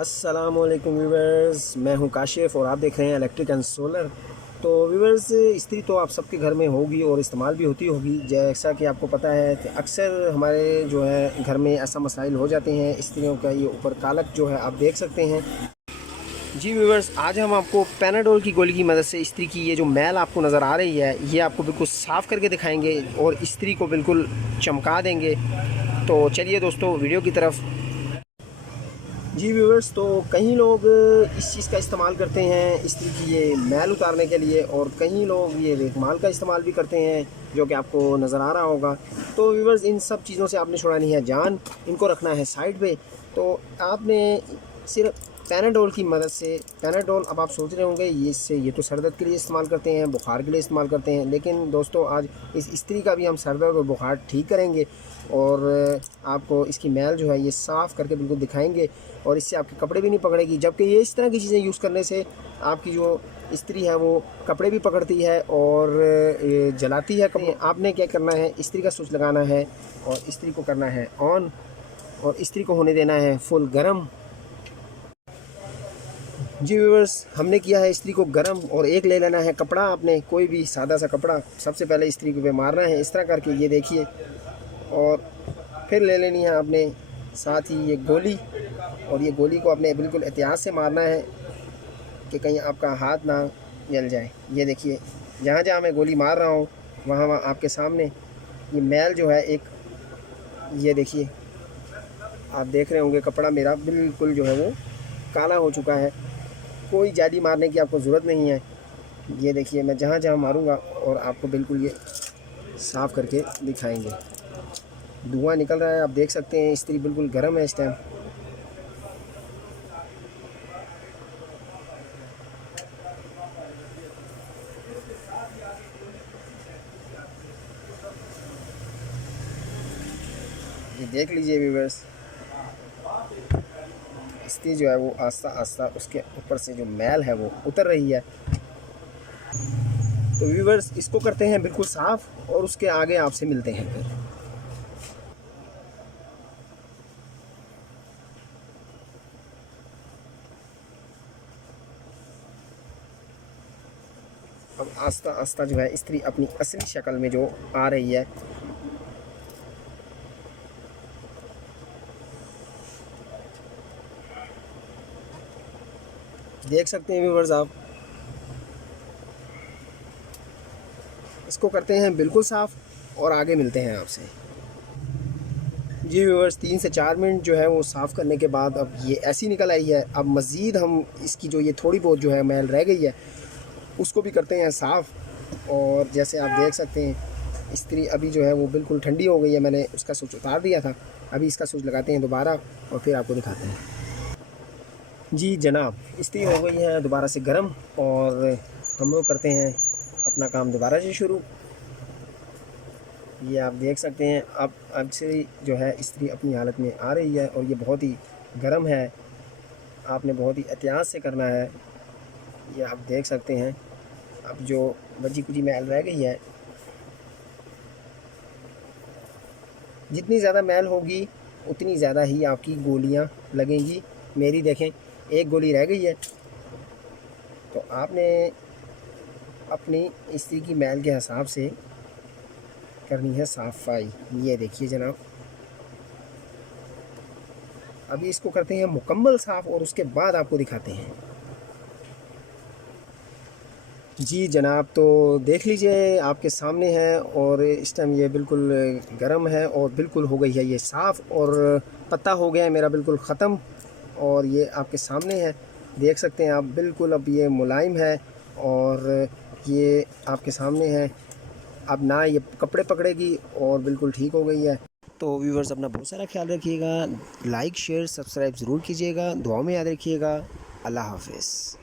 अस्सलामुअलैकुम व्यूवर्स, मैं हूं काशिफ़ और आप देख रहे हैं इलेक्ट्रिक एंड सोलर। तो व्यूवर्स, इस्त्री तो आप सबके घर में होगी और इस्तेमाल भी होती होगी। जैसा कि आपको पता है कि अक्सर हमारे जो है घर में ऐसा मसाइल हो जाते हैं, इस्त्रियों का ये ऊपर कालक जो है आप देख सकते हैं। जी व्यूवर्स, आज हम आपको पैनाडोल की गोली की मदद से इस्त्री की ये जो मैल आपको नज़र आ रही है ये आपको बिल्कुल साफ़ करके दिखाएंगे और इस्त्री को बिल्कुल चमका देंगे। तो चलिए दोस्तों, वीडियो की तरफ। जी व्यूवर्स, तो कई लोग इस चीज़ का इस्तेमाल करते हैं इस्त्री की ये मैल उतारने के लिए, और कई लोग ये रेगमाल का इस्तेमाल भी करते हैं जो कि आपको नज़र आ रहा होगा। तो व्यूवर्स, इन सब चीज़ों से आपने छुड़ानी है जान, इनको रखना है साइड पे। तो आपने सिर्फ पैनाडोल की मदद से, पैनाडोल अब आप सोच रहे होंगे ये तो सर दर्द के लिए इस्तेमाल करते हैं, बुखार के लिए इस्तेमाल करते हैं, लेकिन दोस्तों आज इस इस्त्री का भी हम सर दर्द और बुखार ठीक करेंगे और आपको इसकी मैल जो है ये साफ़ करके बिल्कुल दिखाएंगे और इससे आपके कपड़े भी नहीं पकड़ेगी। जबकि ये इस तरह की चीज़ें यूज़ करने से आपकी जो इस्त्री है वो कपड़े भी पकड़ती है और जलाती है। आपने क्या करना है, इस्त्री का स्विच लगाना है और इस्त्री को करना है ऑन और इस्त्री को होने देना है फुल गर्म। जी व्यूवर्स, हमने किया है इस्त्री को गर्म और एक ले लेना है कपड़ा। आपने कोई भी सादा सा कपड़ा सबसे पहले इस्त्री पे मारना है इस तरह करके, ये देखिए, और फिर ले लेनी है आपने साथ ही ये गोली, और ये गोली को आपने बिल्कुल एहतियात से मारना है कि कहीं आपका हाथ ना जल जाए। ये देखिए, जहाँ जहाँ मैं गोली मार रहा हूँ वहाँ वहाँ आपके सामने ये मैल जो है एक, ये देखिए, आप देख रहे होंगे कपड़ा मेरा बिल्कुल जो है वो काला हो चुका है। कोई जाली मारने की आपको ज़रूरत नहीं है। ये देखिए, मैं जहाँ जहाँ मारूंगा और आपको बिल्कुल ये साफ़ करके दिखाएंगे। धुआं निकल रहा है, आप देख सकते हैं इस्त्री बिल्कुल गर्म है इस टाइम। ये देख लीजिए व्यूवर्स, इस्त्री जो है वो आस्ता आस्ता उसके ऊपर से जो मैल है वो उतर रही है। तो व्यूवर्स, इसको करते हैं बिल्कुल साफ़ और उसके आगे आपसे मिलते हैं फिर। अब आस्ता आस्ता जो है इस्त्री अपनी असली शक्ल में जो आ रही है। देख सकते हैं व्यूवर्स आप, इसको करते हैं बिल्कुल साफ़ और आगे मिलते हैं आपसे। जी व्यूवर्स, 3 से 4 मिनट जो है वो साफ़ करने के बाद अब ये ऐसी निकल आई है। अब मज़ीद हम इसकी जो ये थोड़ी बहुत जो है मैल रह गई है उसको भी करते हैं साफ़। और जैसे आप देख सकते हैं इस्त्री अभी जो है वो बिल्कुल ठंडी हो गई है, मैंने उसका स्विच उतार दिया था। अभी इसका स्विच लगाते हैं दोबारा और फिर आपको दिखाते हैं। जी जनाब, इस्त्री हो गई है दोबारा से गर्म और हम लोग करते हैं अपना काम दोबारा से शुरू। ये आप देख सकते हैं अब से जो है इस्त्री अपनी हालत में आ रही है और ये बहुत ही गर्म है। आपने बहुत ही एहतियात से करना है। ये आप देख सकते हैं अब जो बची कुची मैल रह गई है, जितनी ज़्यादा मैल होगी उतनी ज़्यादा ही आपकी गोलियां लगेंगी। मेरी देखें, एक गोली रह गई है। तो आपने अपनी इस्त्री की मैल के हिसाब से करनी है सफाई। ये देखिए जनाब, अभी इसको करते हैं मुकम्मल साफ़ और उसके बाद आपको दिखाते हैं। जी जनाब, तो देख लीजिए आपके सामने है और इस टाइम ये बिल्कुल गर्म है और बिल्कुल हो गई है ये साफ़ और पत्ता हो गया है मेरा बिल्कुल ख़त्म। और ये आपके सामने है, देख सकते हैं आप, बिल्कुल अब ये मुलायम है और ये आपके सामने है। अब ना ये कपड़े पकड़ेगी और बिल्कुल ठीक हो गई है। तो व्यूवर्स, अपना बहुत सारा ख्याल रखिएगा, लाइक शेयर सब्सक्राइब ज़रूर कीजिएगा, दुआओं में याद रखिएगा। अल्लाह हाफ़िज़।